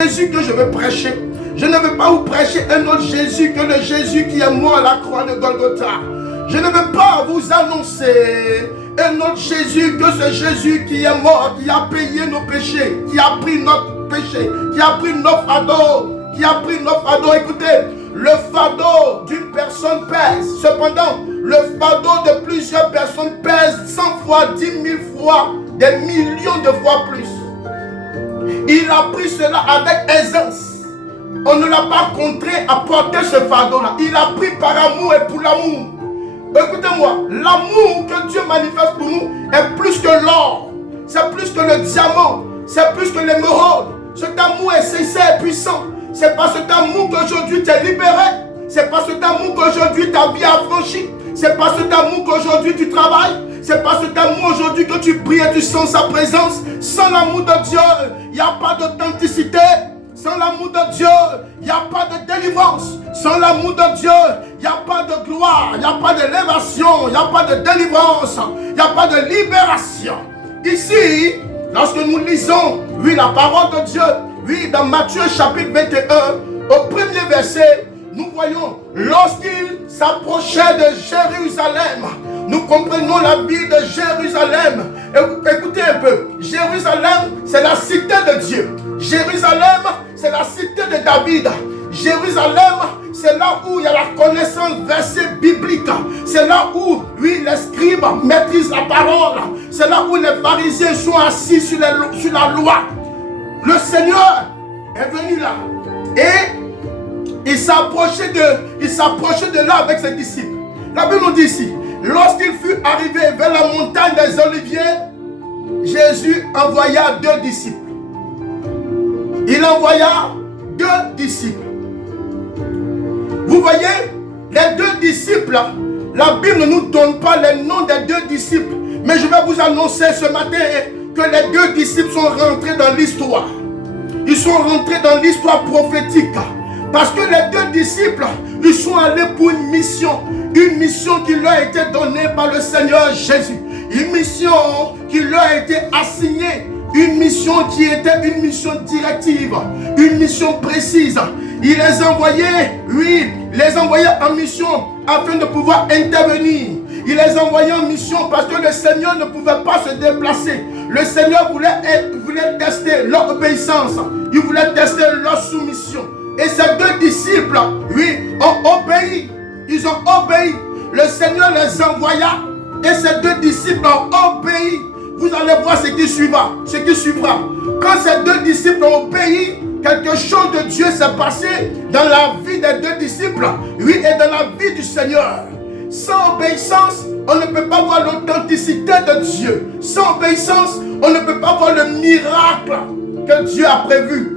Jésus que je veux prêcher. Je ne veux pas vous prêcher un autre Jésus que le Jésus qui est mort à la croix de Golgotha. Je ne veux pas vous annoncer un autre Jésus que ce Jésus qui est mort, qui a payé nos péchés, qui a pris notre péché, qui a pris notre fardeau, Écoutez, le fardeau d'une personne pèse. Cependant, le fardeau de plusieurs personnes pèse 100 fois, 10 000 fois, des millions de fois plus. Il a pris cela avec aisance. On ne l'a pas contraint à porter ce fardeau-là. Il a pris par amour et pour l'amour. Écoutez-moi, l'amour que Dieu manifeste pour nous est plus que l'or. C'est plus que le diamant. C'est plus que l'émeraude. Cet amour est sincère et puissant. C'est par cet amour qu'aujourd'hui tu es libéré. C'est par cet amour qu'aujourd'hui ta vie a franchi. C'est par cet amour qu'aujourd'hui tu travailles. C'est par cet amour aujourd'hui que tu pries et tu sens sa présence. Sans l'amour de Dieu, il n'y a pas d'authenticité. Sans l'amour de Dieu, il n'y a pas de délivrance. Sans l'amour de Dieu, il n'y a pas de gloire. Il n'y a pas d'élévation. Il n'y a pas de délivrance. Il n'y a pas de libération. Ici, lorsque nous lisons, oui, la parole de Dieu, oui, dans Matthieu chapitre 21, au premier verset, nous voyons, lorsqu'il s'approchait de Jérusalem, nous comprenons la ville de Jérusalem. Écoutez un peu, Jérusalem, c'est la cité de Dieu. Jérusalem, c'est la cité de David. Jérusalem, c'est là où il y a la connaissance versée biblique. C'est là où, oui, les scribes maîtrisent la parole. C'est là où les pharisiens sont assis sur la loi. Le Seigneur est venu là. Et il s'approchait de là avec ses disciples. La Bible nous dit ici, lorsqu'il fut arrivé vers la montagne des Oliviers, Jésus envoya 2 disciples. Il envoya 2 disciples. Vous voyez, les 2 disciples, la Bible ne nous donne pas les noms des 2 disciples. Mais je vais vous annoncer ce matin que les 2 disciples sont rentrés dans l'histoire. Ils sont rentrés dans l'histoire prophétique. Parce que les 2 disciples, ils sont allés pour une mission qui leur a été donnée par le Seigneur Jésus. Une mission qui leur a été assignée. Une mission qui était une mission directive. Une mission précise. Il les envoyait, oui, les envoyait en mission afin de pouvoir intervenir. Il les envoyait en mission parce que le Seigneur ne pouvait pas se déplacer. Le Seigneur voulait tester leur obéissance. Il voulait tester leur soumission. Et ces 2 disciples, oui, ont obéi. Ils ont obéi. Le Seigneur les envoya. Et ces 2 disciples ont obéi. Vous allez voir ce qui suivra. Quand ces 2 disciples ont obéi, quelque chose de Dieu s'est passé dans la vie des 2 disciples. Oui, et dans la vie du Seigneur. Sans obéissance, on ne peut pas voir l'authenticité de Dieu. Sans obéissance, on ne peut pas voir le miracle que Dieu a prévu.